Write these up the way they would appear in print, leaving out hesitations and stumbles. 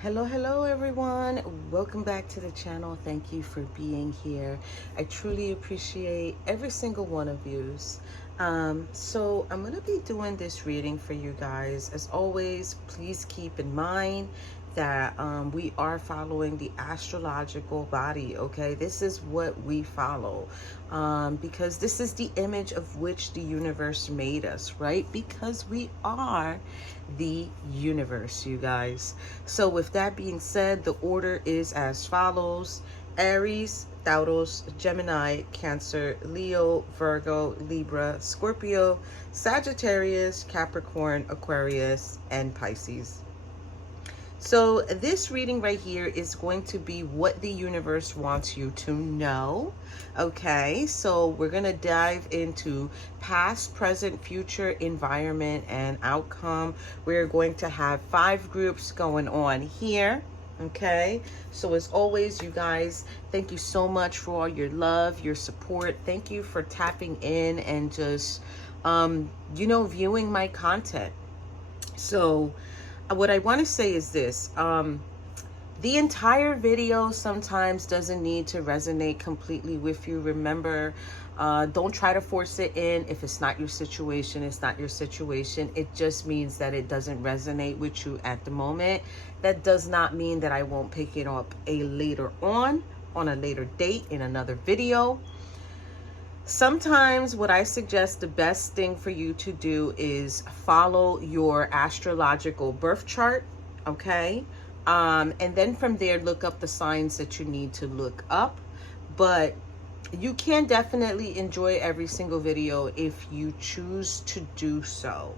Hello everyone. Welcome back to the channel. Thank you for being here. I truly appreciate every single one of yous. So I'm going to be doing this reading for you guys. As always, please keep in mind that we are following the astrological body, okay? This is what we follow because this is the image of which the universe made us, right? Because we are the universe, you guys. So with that being said, the order is as follows: Aries, Taurus, Gemini, Cancer, Leo, Virgo, Libra, Scorpio, Sagittarius, Capricorn, Aquarius, and Pisces. So this reading right here is going to be what the universe wants you to know. Okay, so we're going to dive into past, present, future, environment, and outcome. We're going to have 5 groups going on here. Okay, so as always, you guys, thank you so much for all your love, your support. Thank you for tapping in and just, viewing my content. So what I want to say is this: the entire video sometimes doesn't need to resonate completely with you. Remember, don't try to force it in. If it's not your situation, it's not your situation. It just means that it doesn't resonate with you at the moment. That does not mean that I won't pick it up later on a later date in another video. Sometimes what I suggest, the best thing for you to do is follow your astrological birth chart, okay? And then from there, look up the signs that you need to look up. But you can definitely enjoy every single video if you choose to do so.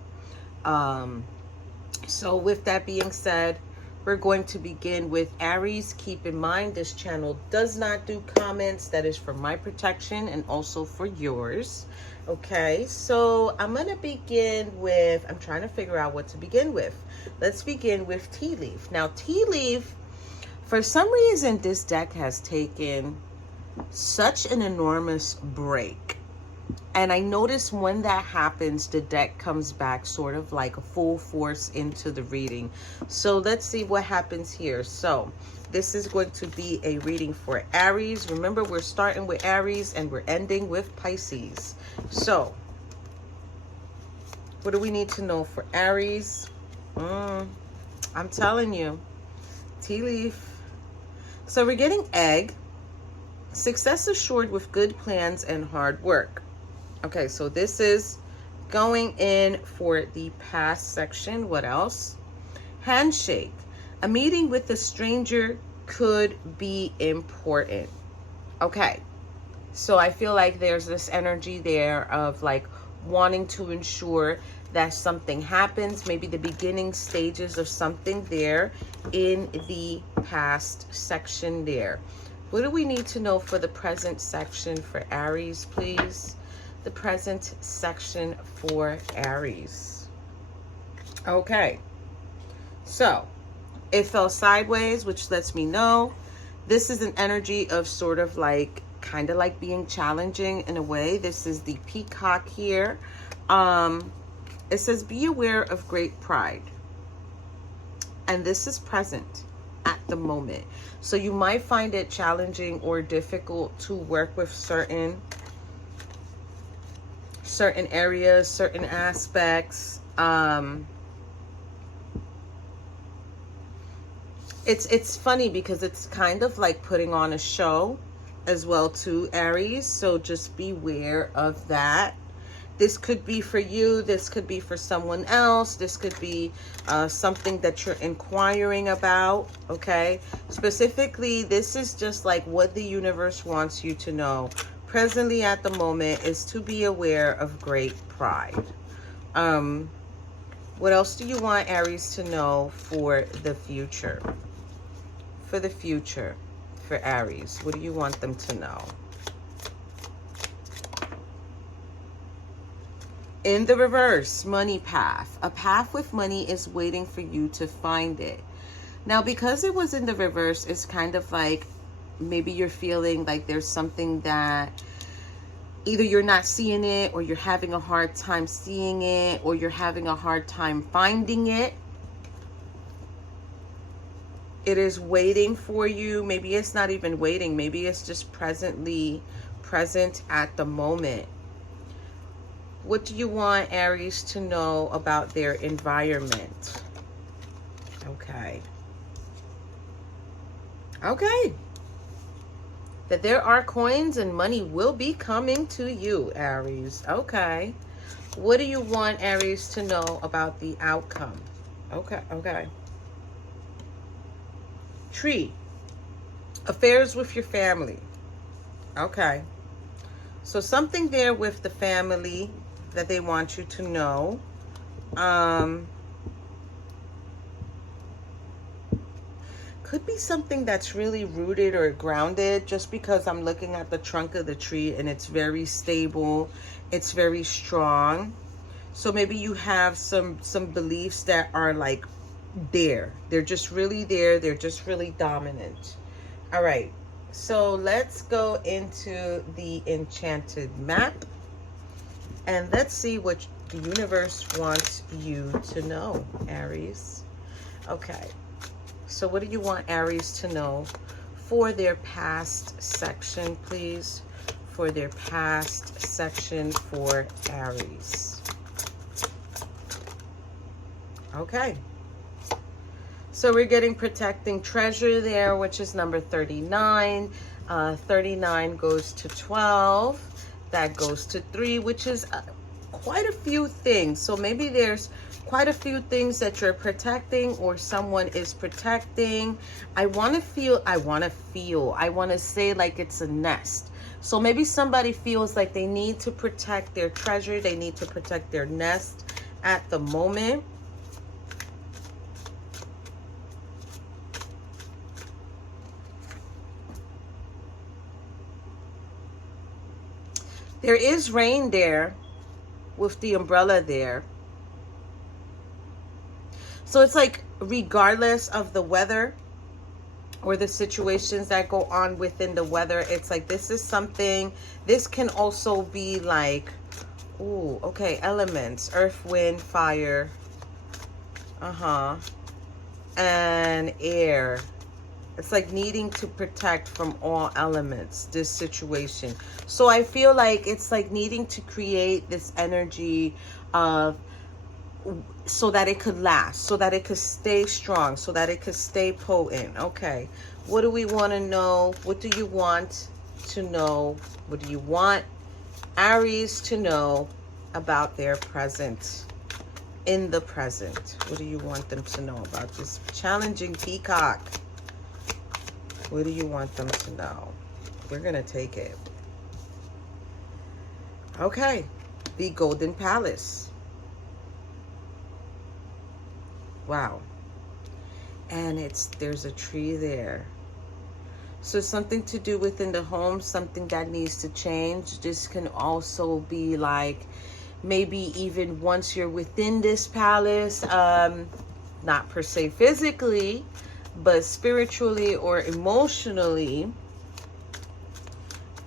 So with that being said, we're going to begin with Aries. Keep in mind, this channel does not do comments. That is for my protection and also for yours. Okay, so I'm going to begin with, I'm trying to figure out what to begin with. Let's begin with Tea Leaf. Now, Tea Leaf, for some reason, this deck has taken such an enormous break. And I notice when that happens, the deck comes back sort of like a full force into the reading. So let's see what happens here. So this is going to be a reading for Aries. Remember, we're starting with Aries and we're ending with Pisces. So what do we need to know for Aries? I'm telling you, Tea Leaf. So we're getting Egg. Success assured with good plans and hard work. Okay, so this is going in for the past section. What else? Handshake. A meeting with a stranger could be important. Okay, so I feel like there's this energy there of like wanting to ensure that something happens, maybe the beginning stages of something there in the past section there. What do we need to know for the present section for Aries, please? The present section for Aries. Okay, so it fell sideways, which lets me know this is an energy of sort of like kind of like being challenging in a way. This is the Peacock here. It says be aware of great pride, and this is present at the moment. So you might find it challenging or difficult to work with certain areas, certain aspects. It's funny because it's kind of like putting on a show as well too, Aries. So just beware of that. This could be for you. This could be for someone else. This could be something that you're inquiring about, okay? Specifically, this is just like what the universe wants you to know presently at the moment is to be aware of great pride. What else do you want Aries to know for the future? For the future, for Aries, what do you want them to know? In the reverse, money path. A path with money is waiting for you to find it. Now, because it was in the reverse, it's kind of like maybe you're feeling like there's something that either you're not seeing it, or you're having a hard time seeing it, or you're having a hard time finding it. It is waiting for you. Maybe it's not even waiting. Maybe it's just present at the moment. What do you want Aries to know about their environment? Okay. Okay. That there are coins and money will be coming to you, Aries. Okay. What do you want Aries to know about the outcome? Okay, okay. Tree. Affairs with your family. Okay. So something there with the family that they want you to know. Could be something that's really rooted or grounded, just because I'm looking at the trunk of the tree and it's very stable. It's very strong. So maybe you have some beliefs that are like there. They're just really there. They're just really dominant. All right. So let's go into the enchanted map and let's see what the universe wants you to know, Aries. Okay. So what do you want Aries to know for their past section, please? For their past section for Aries. Okay. So we're getting protecting treasure there, which is number 39. 39 goes to 12. That goes to 3, which is quite a few things. So maybe there's quite a few things that you're protecting or someone is protecting. I want to say like it's a nest. So maybe somebody feels like they need to protect their treasure. They need to protect their nest at the moment. There is rain there with the umbrella there. So it's like regardless of the weather or the situations that go on within the weather, it's like this is something, this can also be like, ooh, okay, elements, earth, wind, fire, and air. It's like needing to protect from all elements, this situation. So I feel like it's like needing to create this energy of, so that it could last, so that it could stay strong, so that it could stay potent. Okay, what do we want to know? What do you want to know? What do you want Aries to know about their present? In the present, what do you want them to know about this challenging peacock? What do you want them to know? We're gonna take it. Okay, the Golden Palace. Wow. And there's a tree there. So something to do within the home, something that needs to change. This can also be like, maybe even once you're within this palace, not per se physically, but spiritually or emotionally,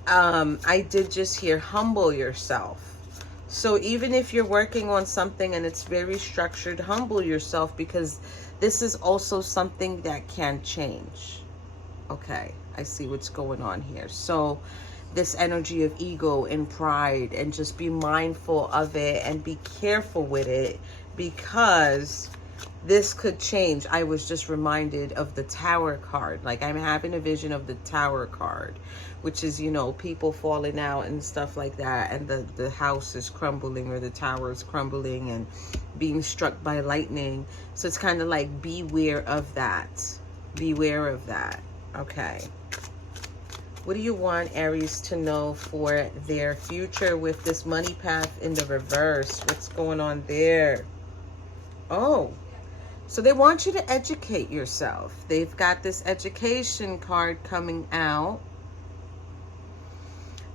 I did just hear humble yourself. So even if you're working on something and it's very structured, humble yourself, because this is also something that can change. Okay, I see what's going on here. So this energy of ego and pride, and just be mindful of it and be careful with it, because this could change. I was just reminded of the Tower card. Like, I'm having a vision of the Tower card, which is, you know, people falling out and stuff like that, and the house is crumbling, or the tower is crumbling and being struck by lightning. So it's kind of like, beware of that. Beware of that. Okay. What do you want Aries to know for their future with this money path in the reverse? What's going on there? Oh, so they want you to educate yourself. They've got this education card coming out.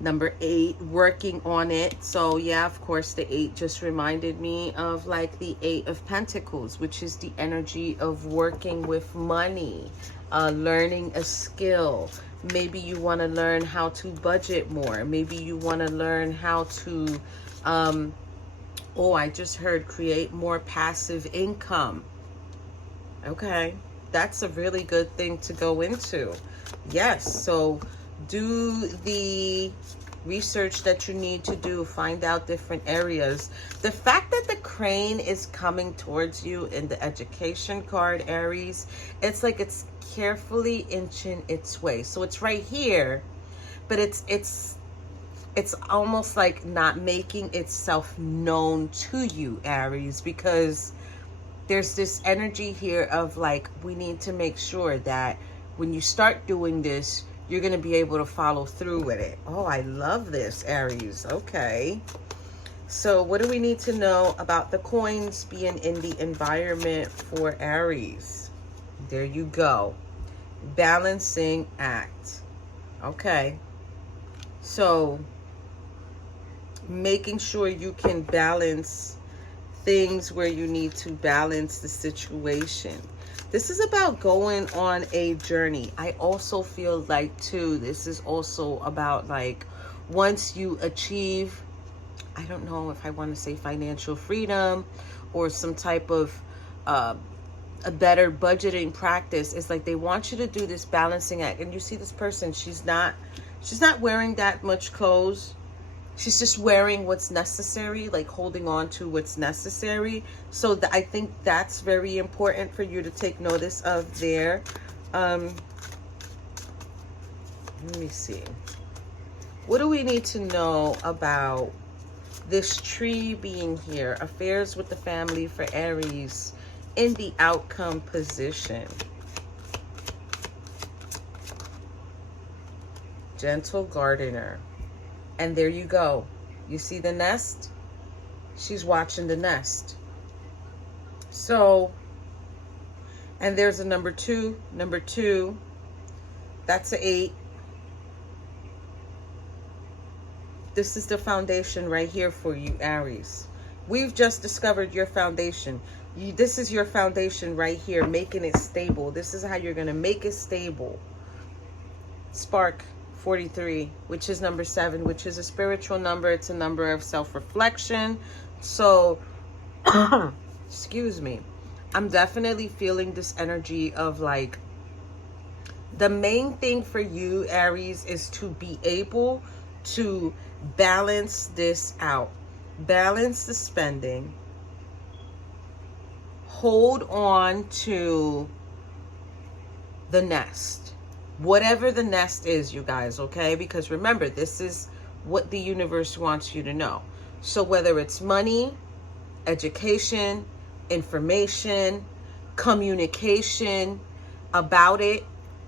Number 8, working on it. So yeah, of course, the 8 just reminded me of like the 8 of Pentacles, which is the energy of working with money, learning a skill. Maybe you want to learn how to budget more. Maybe you want to learn how to, oh, I just heard create more passive income. Okay. that's a really good thing to go into. Yes, so do the research that you need to do, find out different areas. The fact that the crane is coming towards you in the education card, Aries, it's like it's carefully inching its way. So it's right here, but it's almost like not making itself known to you, Aries, because there's this energy here of like, we need to make sure that when you start doing this, you're going to be able to follow through with it. Oh, I love this, Aries. Okay. So what do we need to know about the coins being in the environment for Aries? There you go. Balancing act. Okay. So making sure you can balance things where you need to balance the situation. This is about going on a journey. I also feel like too, this is also about like, once you achieve, I don't know if I want to say financial freedom or some type of a better budgeting practice, it's like they want you to do this balancing act. And you see this person, she's not wearing that much clothes. She's just wearing what's necessary, like holding on to what's necessary. So I think that's very important for you to take notice of there. Let me see. What do we need to know about this tree being here? Affairs with the family for Aries in the outcome position. Gentle gardener. And there you go. You see the nest? She's watching the nest. So, and there's a number 2. Number 2, that's an 8. This is the foundation right here for you, Aries. We've just discovered your foundation. This is your foundation right here, making it stable. This is how you're going to make it stable. Spark 43, which is number 7, which is a spiritual number. It's a number of self-reflection. So, excuse me, I'm definitely feeling this energy of like, the main thing for you, Aries, is to be able to balance this out. Balance the spending. Hold on to the nest. Whatever the nest is, you guys, okay? Because remember, this is what the universe wants you to know. So whether it's money, education, information, communication about it,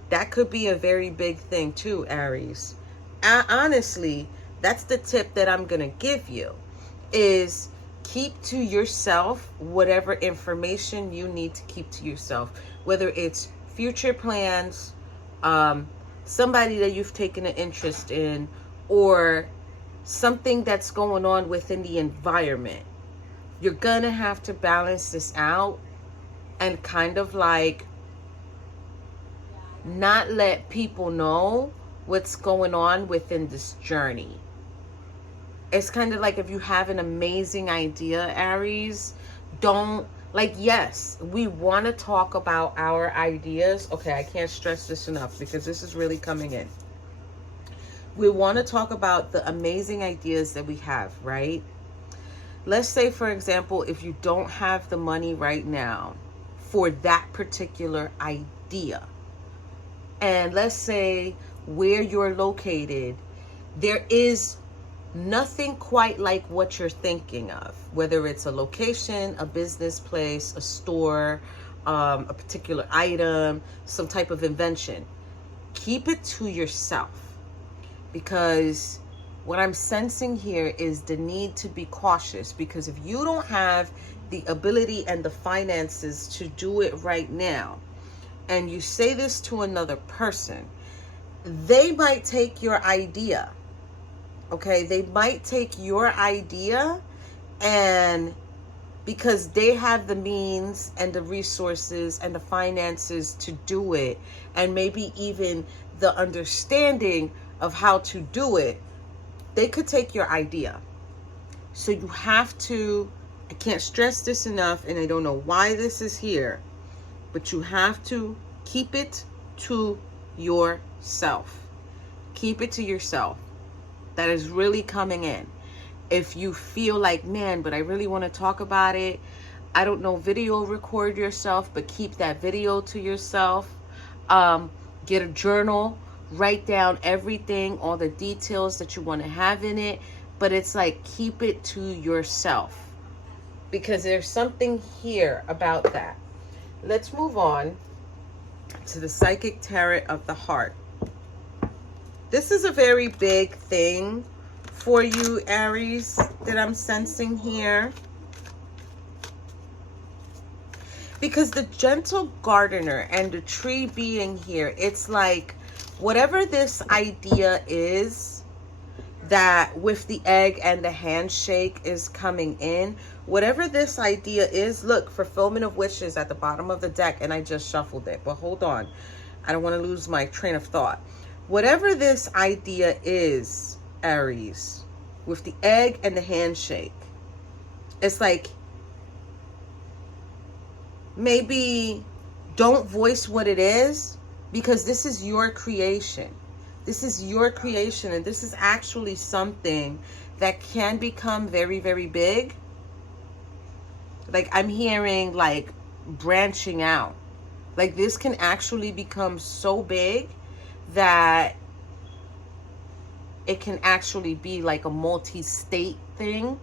that could be a very big thing too, Aries. Honestly, that's the tip that I'm going to give you, is keep to yourself whatever information you need to keep to yourself, whether it's future plans, somebody that you've taken an interest in, or something that's going on within the environment. You're gonna have to balance this out and kind of like not let people know what's going on within this journey. It's kind of like, if you have an amazing idea, Aries, don't, like, yes, we want to talk about our ideas. Okay, I can't stress this enough because this is really coming in. We want to talk about the amazing ideas that we have, right? Let's say, for example, if you don't have the money right now for that particular idea, and let's say where you're located, there is nothing quite like what you're thinking of, whether it's a location, a business place, a store, a particular item, some type of invention. Keep it to yourself, because what I'm sensing here is the need to be cautious, because if you don't have the ability and the finances to do it right now, and you say this to another person, they might take your idea. Okay, they might take your idea, and because they have the means and the resources and the finances to do it, and maybe even the understanding of how to do it, they could take your idea. So you have to, I can't stress this enough, and I don't know why this is here, but you have to keep it to yourself. Keep it to yourself. That is really coming in. If you feel like, man, but I really want to talk about it, I don't know, video record yourself, but keep that video to yourself. Get a journal, write down everything, all the details that you want to have in it, but it's like, keep it to yourself, because there's something here about that. Let's move on to the Psychic Tarot of the Heart. This is a very big thing for you, Aries, that I'm sensing here. Because the Gentle Gardener and the tree being here, it's like whatever this idea is that with the egg and the handshake is coming in, whatever this idea is, look, fulfillment of wishes at the bottom of the deck, and I just shuffled it, but hold on. I don't want to lose my train of thought. Whatever this idea is, Aries, with the egg and the handshake, it's like, maybe don't voice what it is, because this is your creation. This is your creation, and this is actually something that can become very, very big. Like, I'm hearing like branching out. Like, this can actually become so big that it can actually be like a multi-state thing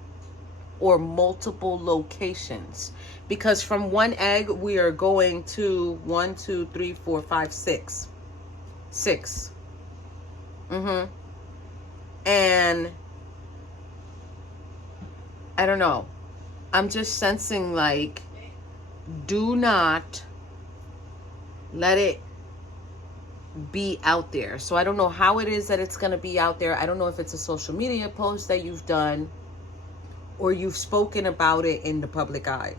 or multiple locations. Because from one egg, we are going to 1, 2, 3, 4, 5, 6. 6. And I don't know. I'm just sensing like, do not let it be out there. So I don't know how it is that it's going to be out there. I don't know if it's a social media post that you've done or you've spoken about it in the public eye.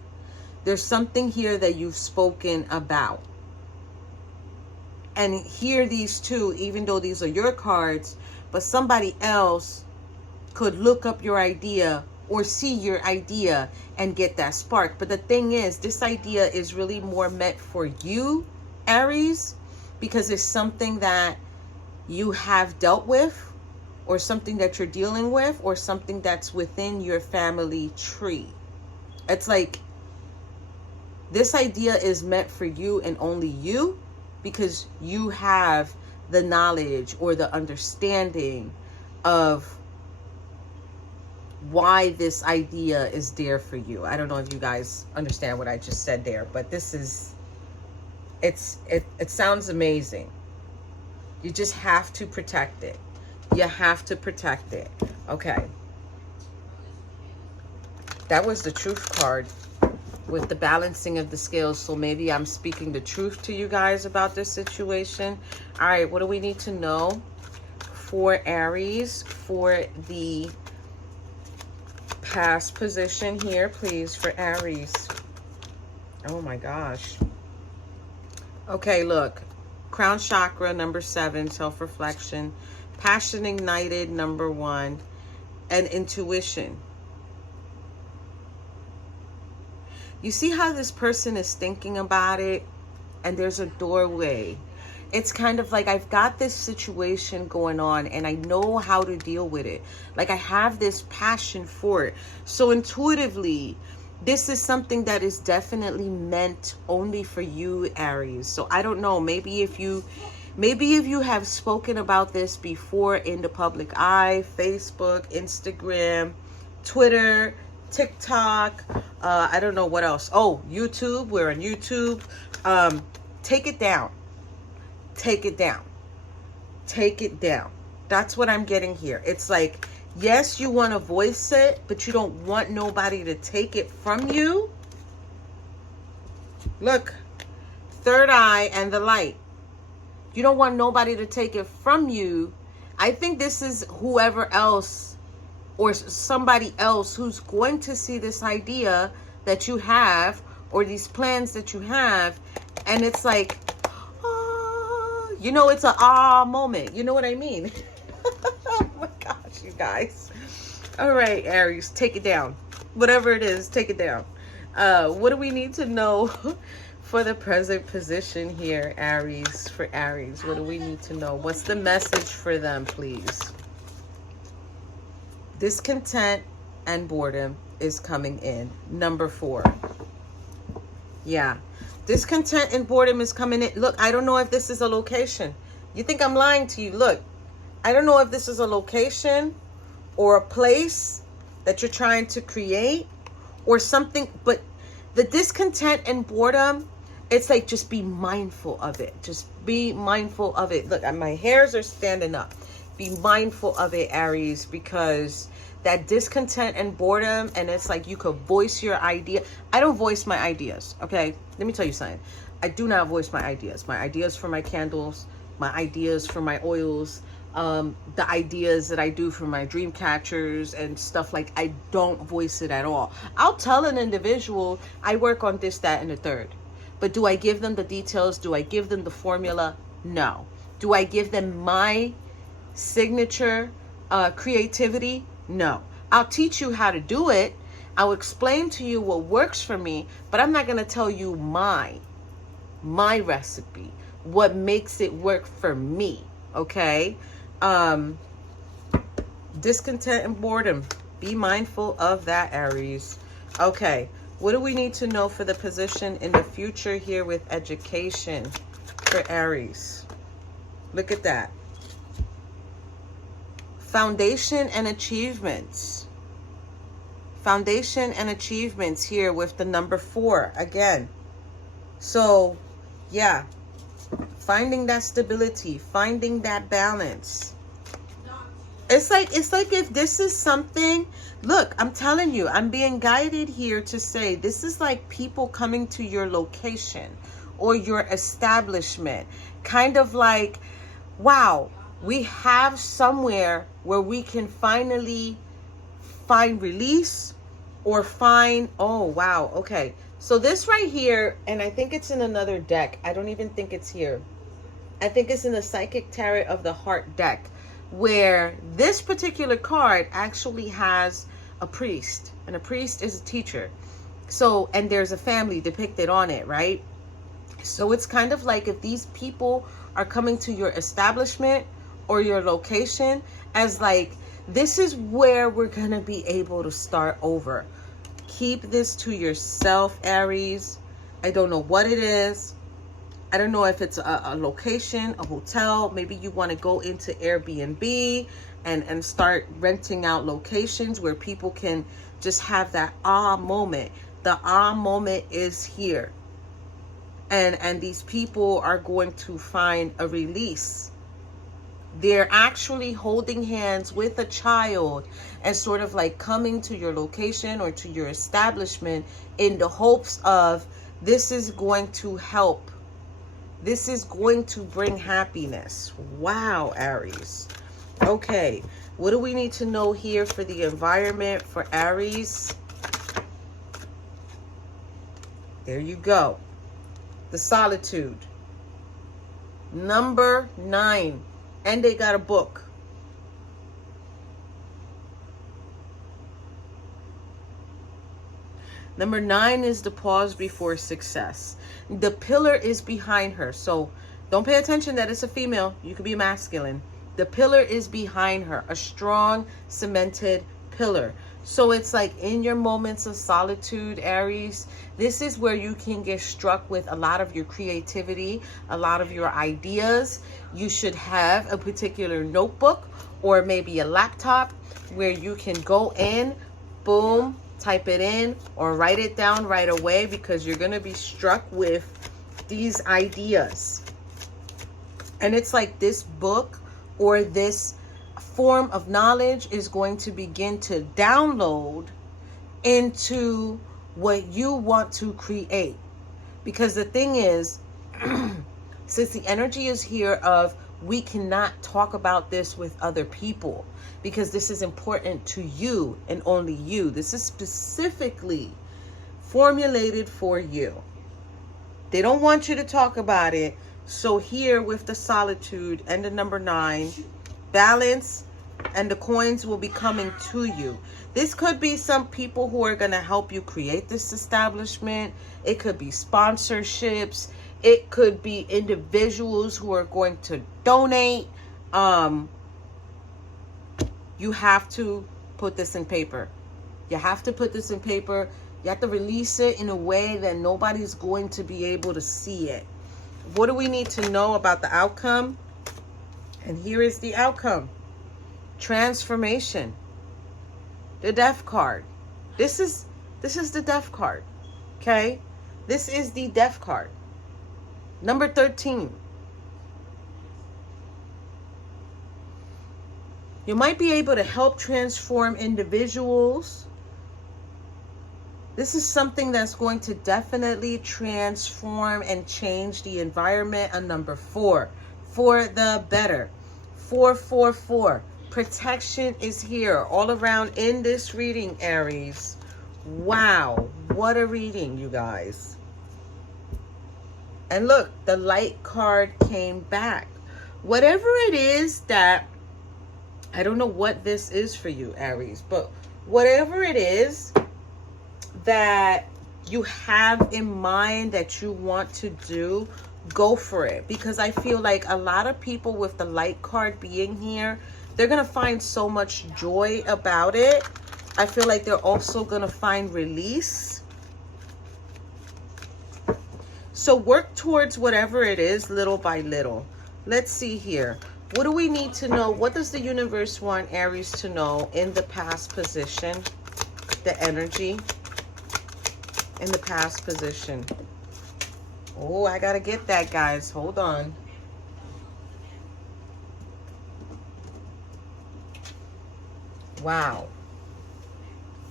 There's something here that you've spoken about. And here, these two, even though these are your cards, but somebody else could look up your idea or see your idea and get that spark. But the thing is, this idea is really more meant for you, Aries, because it's something that you have dealt with, or something that you're dealing with, or something that's within your family tree. It's like, this idea is meant for you and only you, because you have the knowledge or the understanding of why this idea is there for you. I don't know if you guys understand what I just said there, but this is, it sounds amazing. You just have to protect it. You have to protect it. Okay. That was the Truth card with the balancing of the scales. So maybe I'm speaking the truth to you guys about this situation. All right, what do we need to know for Aries for the past position here, please, for Aries? Oh my gosh. Okay, look. Crown chakra, number 7, self-reflection. Passion ignited, number 1. And intuition. You see how this person is thinking about it? And there's a doorway. It's kind of like, I've got this situation going on and I know how to deal with it. Like, I have this passion for it. So intuitively, this is something that is definitely meant only for you, Aries. So I don't know, maybe if you have spoken about this before in the public eye, Facebook, Instagram, Twitter, TikTok, I don't know what else. Oh, YouTube. We're on YouTube. Take it down. Take it down. Take it down. That's what I'm getting here. It's like, yes, you want to voice it, but you don't want nobody to take it from you. Look, third eye and the light. You don't want nobody to take it from you. I think this is whoever else or somebody else who's going to see this idea that you have or these plans that you have. And it's like, oh, you know, it's a moment. You know what I mean? Oh my gosh, you guys. All right, Aries, take it down. Whatever it is, take it down. What do we need to know for the present position here, Aries? For Aries, what do we need to know? What's the message for them, please? Discontent and boredom is coming in. Number 4. Yeah. Discontent and boredom is coming in. Look, I don't know if this is a location. You think I'm lying to you? Look, I don't know if this is a location or a place that you're trying to create or something, but the discontent and boredom, it's like, just be mindful of it. Just be mindful of it. Look, my hairs are standing up. Be mindful of it, Aries, because that discontent and boredom, and it's like you could voice your idea. I don't voice my ideas, okay? Let me tell you something. I do not voice my ideas. My ideas for my candles, my ideas for my oils, the ideas that I do for my dream catchers and stuff, like, I don't voice it at all. I'll tell an individual, I work on this, that, and the third. But do I give them the details? Do I give them the formula? No. Do I give them my signature creativity? No. I'll teach you how to do it. I'll explain to you what works for me, but I'm not going to tell you my recipe, what makes it work for me. Okay? Discontent and boredom. Be mindful of that, Aries. Okay. What do we need to know for the position in the future here with education for Aries? Look at that. Foundation and achievements. Foundation and achievements here with the number 4 again. So, yeah. Finding that stability, finding that balance. It's like if this is something, look, I'm telling you, I'm being guided here to say this is like people coming to your location or your establishment. Kind of like, wow, we have somewhere where we can finally find release or find, oh, wow, okay. So this right here, and I think it's in another deck. I don't even think it's here. I think it's in the Psychic Tarot of the Heart deck, where this particular card actually has a priest, and a priest is a teacher. So, and there's a family depicted on it, right? So it's kind of like if these people are coming to your establishment or your location as like, this is where we're going to be able to start over. Keep this to yourself, Aries. I don't know what it is. I don't know if it's a location, a hotel. Maybe you want to go into Airbnb and start renting out locations where people can just have that ah moment. The ah moment is here. And these people are going to find a release. They're actually holding hands with a child and sort of like coming to your location or to your establishment in the hopes of this is going to help. This is going to bring happiness. Wow, Aries. Okay, what do we need to know here for the environment for Aries? There you go. The solitude. Number 9. And they got a book. Number 9 is the pause before success. The pillar is behind her. So don't pay attention that it's a female. You could be masculine. The pillar is behind her. A strong, cemented pillar. So it's like in your moments of solitude, Aries, this is where you can get struck with a lot of your creativity, a lot of your ideas. You should have a particular notebook or maybe a laptop where you can go in, boom, type it in or write it down right away, because you're going to be struck with these ideas. And it's like this book or this form of knowledge is going to begin to download into what you want to create. Because the thing is, since the energy is here of we cannot talk about this with other people, because this is important to you and only you. This is specifically formulated for you. They don't want you to talk about it. So here with the solitude and the number 9, balance and the coins will be coming to you. This could be some people who are going to help you create this establishment. It could be sponsorships. It could be individuals who are going to donate. You have to put this in paper. You have to put this in paper. You have to release it in a way that nobody's going to be able to see it. What do we need to know about the outcome? And here is the outcome. Transformation. The Death card. This is the Death card. Okay? This is the Death card. Number 13. You might be able to help transform individuals. This is something that's going to definitely transform and change the environment. A number 4. For the better. 444. Protection is here all around in this reading, Aries. Wow. What a reading, you guys. And look, the light card came back. Whatever it is that, I don't know what this is for you, Aries, but whatever it is that you have in mind that you want to do, go for it. Because I feel like a lot of people with the light card being here, they're going to find so much joy about it. I feel like they're also going to find release. So work towards whatever it is, little by little. Let's see here. What do we need to know? What does the universe want Aries to know in the past position? The energy in the past position. Oh, I got to get that, guys. Hold on. Wow.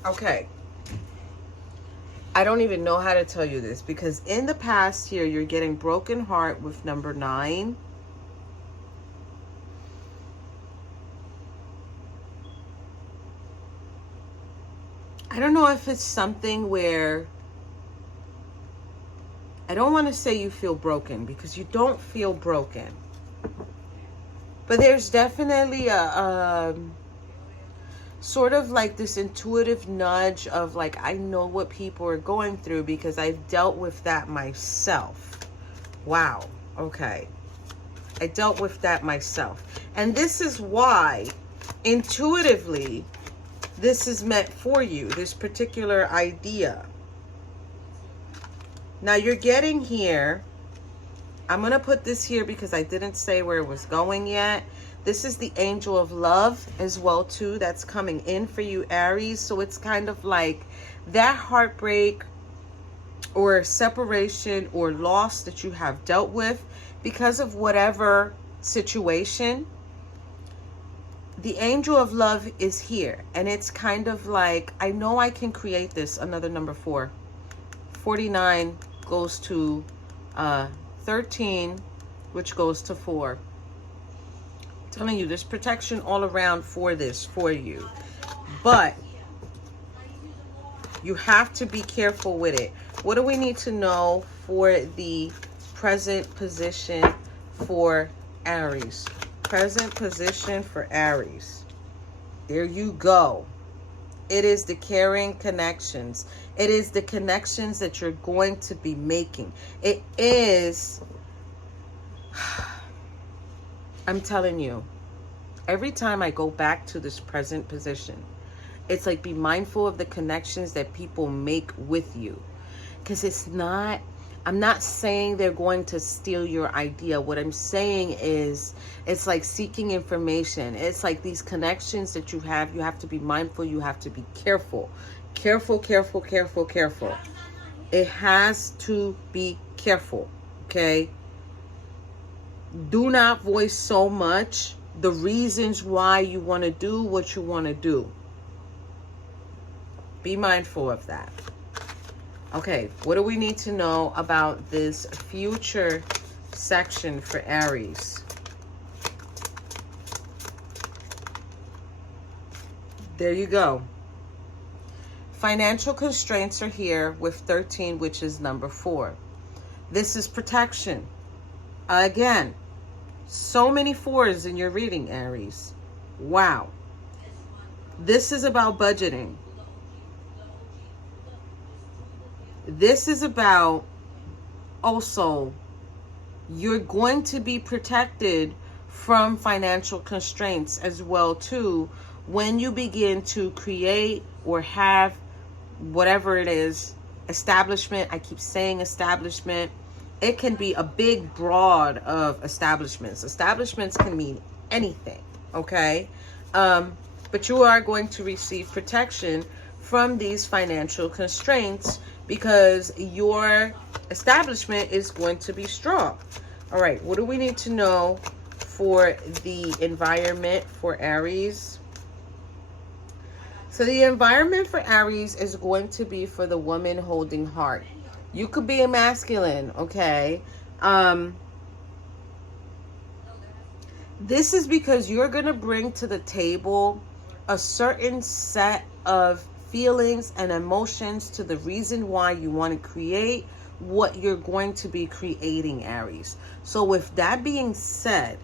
Okay. I don't even know how to tell you this, because in the past here, you're getting broken heart with number 9. I don't know if it's something where, I don't want to say you feel broken, because you don't feel broken. But there's definitely a sort of like this intuitive nudge of like, I know what people are going through because I've dealt with that myself. Wow. Okay. I dealt with that myself. And this is why intuitively this is meant for you, this particular idea. Now you're getting here. I'm going to put this here because I didn't say where it was going yet. This is the angel of love as well too. That's coming in for you, Aries. So it's kind of like that heartbreak or separation or loss that you have dealt with because of whatever situation. The angel of love is here. And it's kind of like, I know I can create this. Another number 4. 49 goes to 13, which goes to 4. Telling you, there's protection all around for this, for you. But you have to be careful with it. What do we need to know for the present position for Aries? Present position for Aries. There you go. It is the caring connections. It is the connections that you're going to be making. It is... I'm telling you, every time I go back to this present position, it's like be mindful of the connections that people make with you. Because it's not, I'm not saying they're going to steal your idea. What I'm saying is, it's like seeking information. It's like these connections that you have to be mindful, you have to be careful. Careful, careful, careful, careful. It has to be careful, okay? Do not voice so much the reasons why you want to do what you want to do. Be mindful of that. Okay, what do we need to know about this future section for Aries? There you go. Financial constraints are here with 13, which is number 4. This is protection. Again, so many 4s in your reading, Aries. Wow. This is about budgeting. This is about also, you're going to be protected from financial constraints as well too when you begin to create or have whatever it is, establishment. I keep saying establishment. It can be a big broad of establishments. Establishments can mean anything, okay? But you are going to receive protection from these financial constraints because your establishment is going to be strong. All right, what do we need to know for the environment for Aries? So the environment for Aries is going to be for the woman holding heart. You could be a masculine, okay? This is because you're going to bring to the table a certain set of feelings and emotions to the reason why you want to create what you're going to be creating, Aries. So with that being said,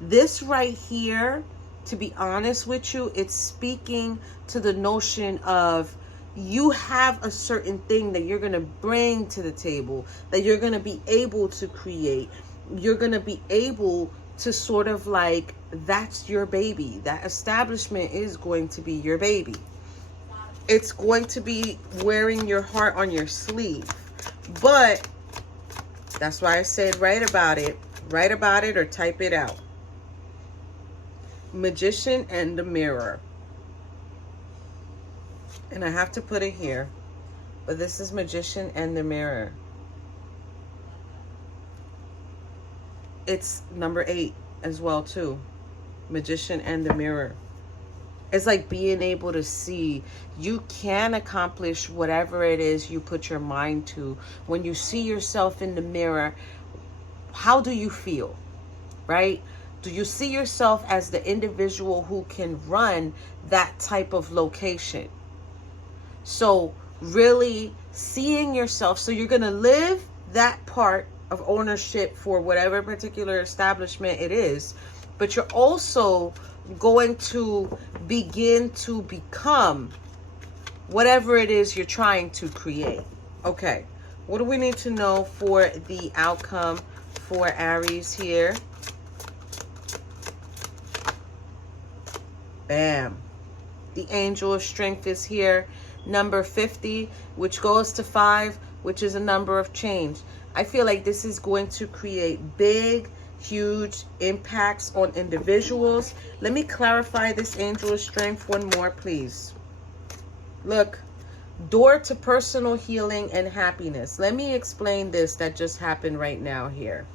this right here, to be honest with you, it's speaking to the notion of you have a certain thing that you're going to bring to the table, that you're going to be able to create. You're going to be able to sort of like, that's your baby. That establishment is going to be your baby. It's going to be wearing your heart on your sleeve. But that's why I said write about it. Write about it or type it out. Magician and the Mirror. And I have to put it here. But this is Magician and the Mirror. It's number 8 as well too. Magician and the Mirror. It's like being able to see you can accomplish whatever it is you put your mind to. When you see yourself in the mirror, how do you feel, right? Do you see yourself as the individual who can run that type of location? So really seeing yourself, so you're going to live that part of ownership for whatever particular establishment it is, but you're also going to begin to become whatever it is you're trying to create. Okay, what do we need to know for the outcome for Aries here? Bam. The Angel of Strength is here. Number 50, which goes to 5, which is a number of change. I feel like this is going to create big, huge impacts on individuals. Let me clarify this Angel of Strength one more, please. Look, door to personal healing and happiness. Let me explain this that just happened right now here.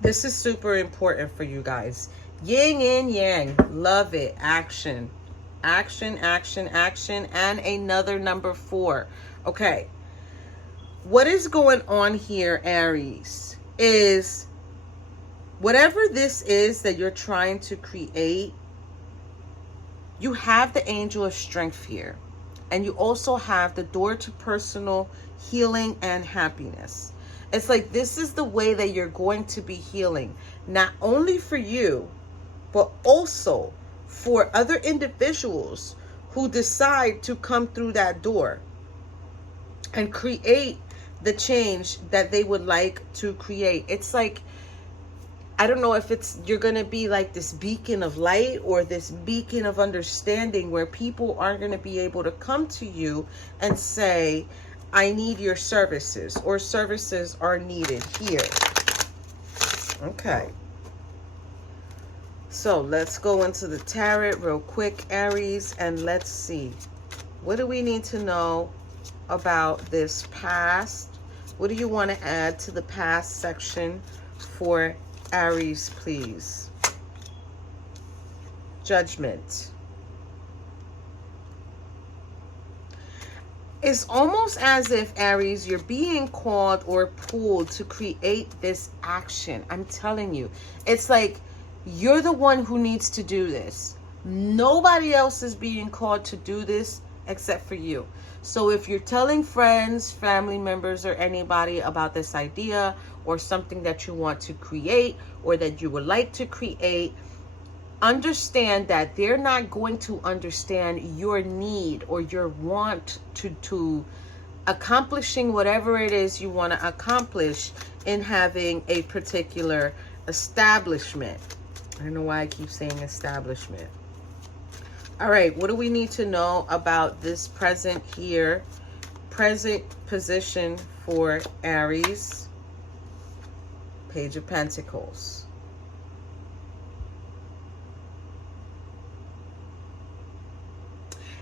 This is super important for you guys. Yin and yang. Love it. Action. Action, action, action. And another number 4. Okay. What is going on here, Aries, is whatever this is that you're trying to create, you have the Angel of Strength here. And you also have the door to personal healing and happiness. It's like this is the way that you're going to be healing. Not only for you, but also for other individuals who decide to come through that door and create the change that they would like to create. It's like, I don't know if it's, you're going to be like this beacon of light or this beacon of understanding where people are going to be able to come to you and say, I need your services, or services are needed here. Okay. So let's go into the tarot real quick, Aries, and let's see. What do we need to know about this past? What do you want to add to the past section for Aries, please? Judgment. It's almost as if, Aries, you're being called or pulled to create this action. I'm telling you. It's like you're the one who needs to do this. Nobody else is being called to do this except for you. So if you're telling friends, family members, or anybody about this idea or something that you want to create or that you would like to create, understand that they're not going to understand your need or your want to accomplishing whatever it is you want to accomplish in having a particular establishment. I don't know why I keep saying establishment. All right, what do we need to know about this present here, present position for Aries? Page of Pentacles.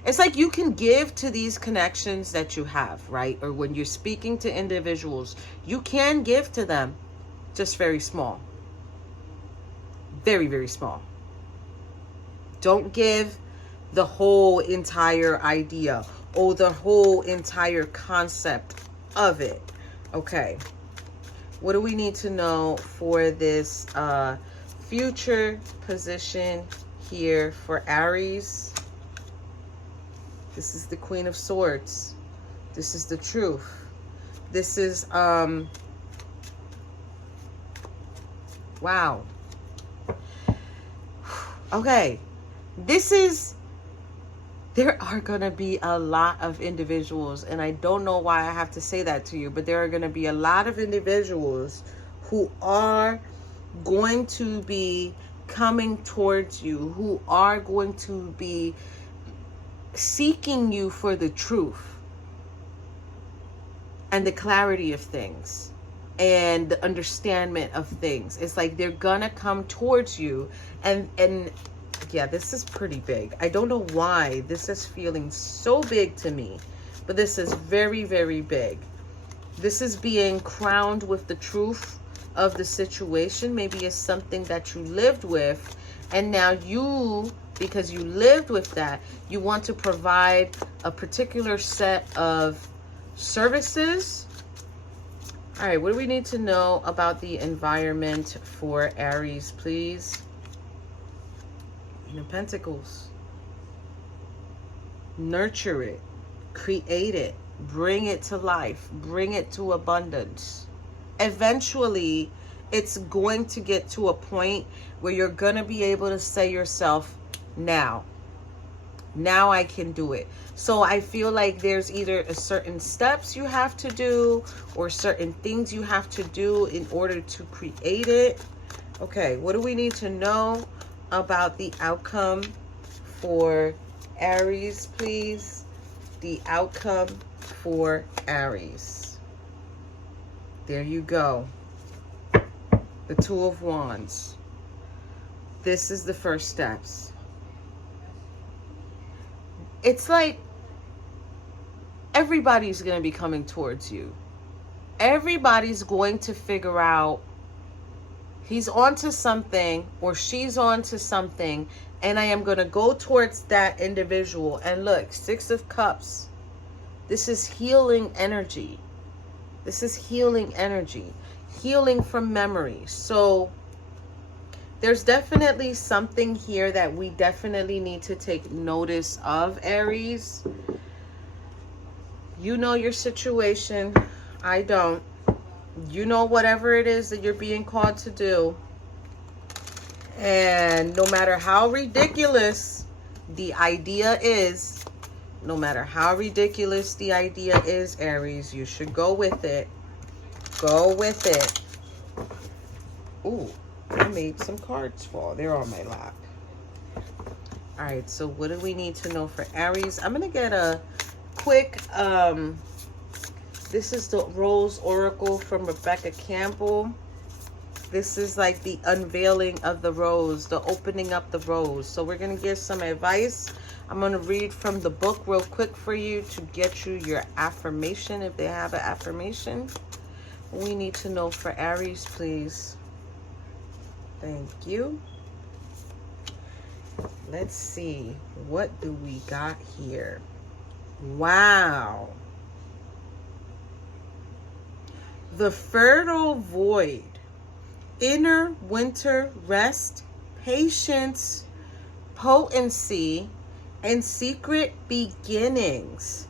It's like you can give to these connections that you have, right? Or when you're speaking to individuals, you can give to them, just very small. Very, very small. Don't give the whole entire idea or the whole entire concept of it. Okay. What do we need to know for this future position here for Aries? This is the Queen of Swords. This is the truth. This is, wow. Okay. This is, there are going to be a lot of individuals, and I don't know why I have to say that to you, but there are going to be a lot of individuals who are going to be coming towards you, who are going to be seeking you for the truth and the clarity of things and the understanding of things. It's like they're gonna come towards you, and yeah, this is pretty big. I don't know why this is feeling so big to me, but this is very, very big. This is being crowned with the truth of the situation. Maybe it's something that you lived with, and now you, because you lived with that, you want to provide a particular set of services. All right, what do we need to know about the environment for Aries, please? Queen of Pentacles. Nurture it, create it, bring it to life, bring it to abundance. Eventually, it's going to get to a point where you're going to be able to say yourself, now I can do it. So I feel like there's either a certain steps you have to do or certain things you have to do in order to create it. Okay, what do we need to know about the outcome for Aries, please? The outcome for Aries. There you go. The Two of Wands. This is the first steps. It's like everybody's going to be coming towards you. Everybody's going to figure out he's onto something or she's onto something, and I am going to go towards that individual. And look, Six of Cups. This is healing energy. This is healing energy. Healing from memory. So there's definitely something here that we definitely need to take notice of, Aries. You know your situation. I don't. You know whatever it is that you're being called to do. And no matter how ridiculous the idea is, no matter how ridiculous the idea is, Aries, you should go with it. Go with it. Ooh. I made some cards fall. They're on my lap. All right, so what do we need to know for Aries? I'm going to get a quick, this is the Rose Oracle from Rebecca Campbell. This is like the unveiling of the rose, the opening up the rose. So we're going to give some advice. I'm going to read from the book real quick for you to get you your affirmation, if they have an affirmation. We need to know for Aries, please. Thank you. Let's see. What do we got here? Wow. The fertile void. Inner winter rest, patience, potency, and secret beginnings.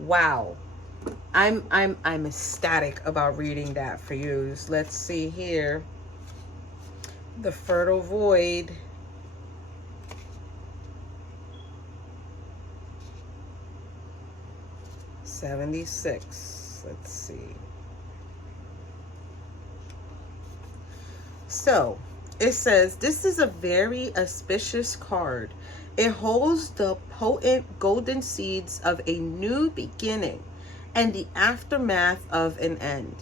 Wow. I'm ecstatic about reading that for you. Let's see here. The fertile void. 76. Let's see. So it says, this is a very auspicious card. It holds the potent golden seeds of a new beginning and the aftermath of an end.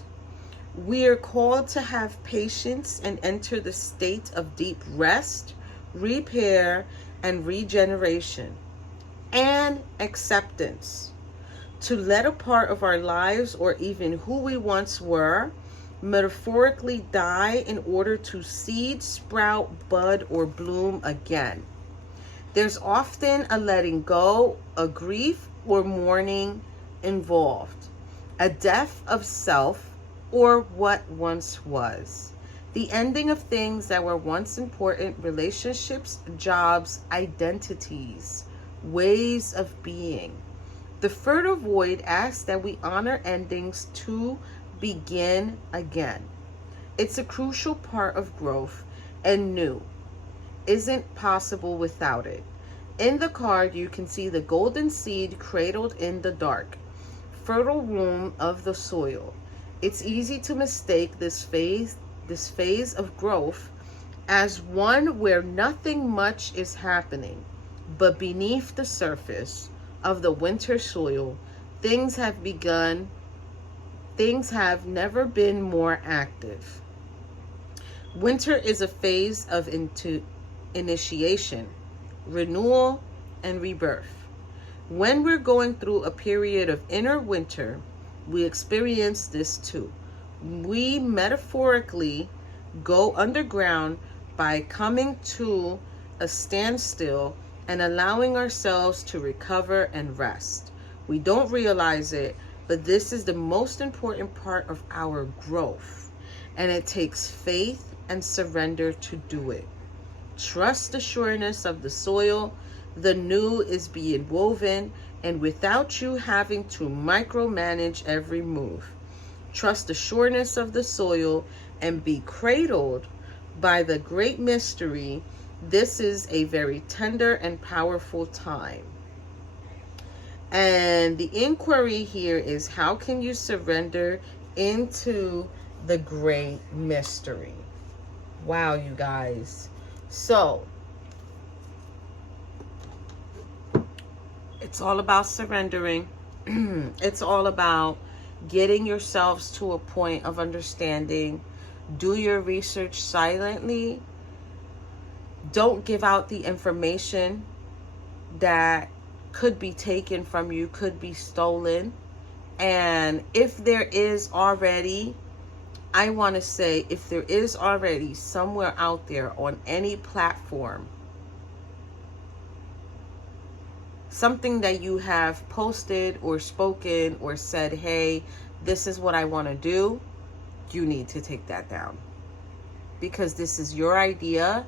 We are called to have patience and enter the state of deep rest, repair, and regeneration, and acceptance. To let a part of our lives, or even who we once were, metaphorically die in order to seed, sprout, bud, or bloom again. There's often a letting go, a grief or mourning involved, a death of self or what once was, the ending of things that were once important, relationships, jobs, identities, ways of being. The fertile void asks that we honor endings to begin again. It's a crucial part of growth, and new isn't possible without it. In the card, you can see the golden seed cradled in the dark, fertile womb of the soil. It's easy to mistake this phase of growth as one where nothing much is happening, but beneath the surface of the winter soil, things have never been more active. Winter is a phase of initiation, renewal, and rebirth. When we're going through a period of inner winter, we experience this too. We metaphorically go underground by coming to a standstill and allowing ourselves to recover and rest. We don't realize it, but this is the most important part of our growth, and it takes faith and surrender to do it. Trust the sureness of the soil. The new is being woven, and without you having to micromanage every move. Trust the sureness of the soil and be cradled by the great mystery. This is a very tender and powerful time. And the inquiry here is, how can you surrender into the great mystery? Wow, you guys. So it's all about surrendering. It's all about getting yourselves to a point of understanding. Do your research silently. Don't give out the information that could be taken from you, could be stolen. And if there is already, I want to say, if there is already somewhere out there on any platform, something that you have posted or spoken or said, hey, this is what I want to do, you need to take that down. Because this is your idea,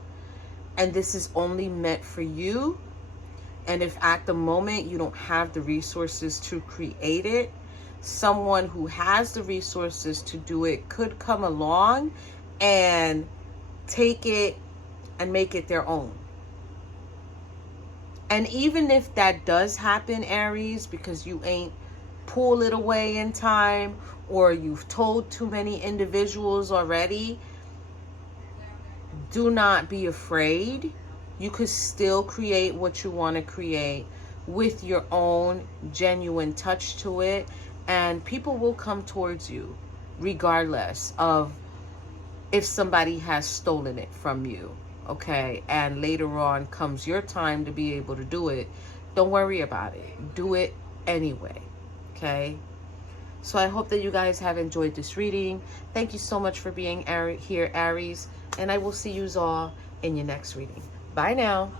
and this is only meant for you. And if at the moment you don't have the resources to create it, someone who has the resources to do it could come along and take it and make it their own. And even if that does happen, Aries, because you ain't pull it away in time, or you've told too many individuals already, do not be afraid. You could still create what you want to create with your own genuine touch to it, and people will come towards you regardless of if somebody has stolen it from you. Okay, and later on comes your time to be able to do it. Don't worry about it. Do it anyway. Okay. So I hope that you guys have enjoyed this reading. Thank you so much for being here, Aries. And I will see you all in your next reading. Bye now.